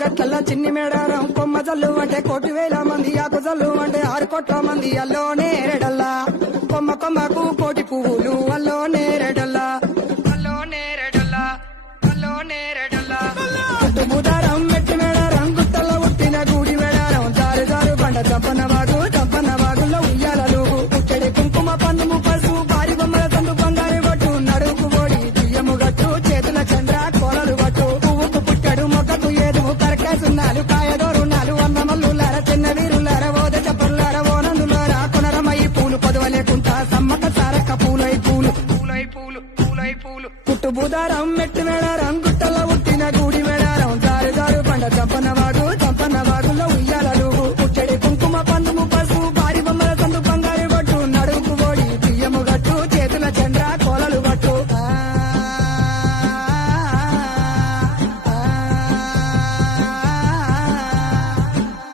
గట్ల చిన్ని మేడారం కొమ్మ జల్లు అంటే 1,000,000 మంది ఆకు జల్లు అంటే 6 కోట్ల మంది అల్లో నేరేడల్లా కొమ్మ కొమ్మకు 1,000,000 పువ్వులు అల్లో నేరేడల్లా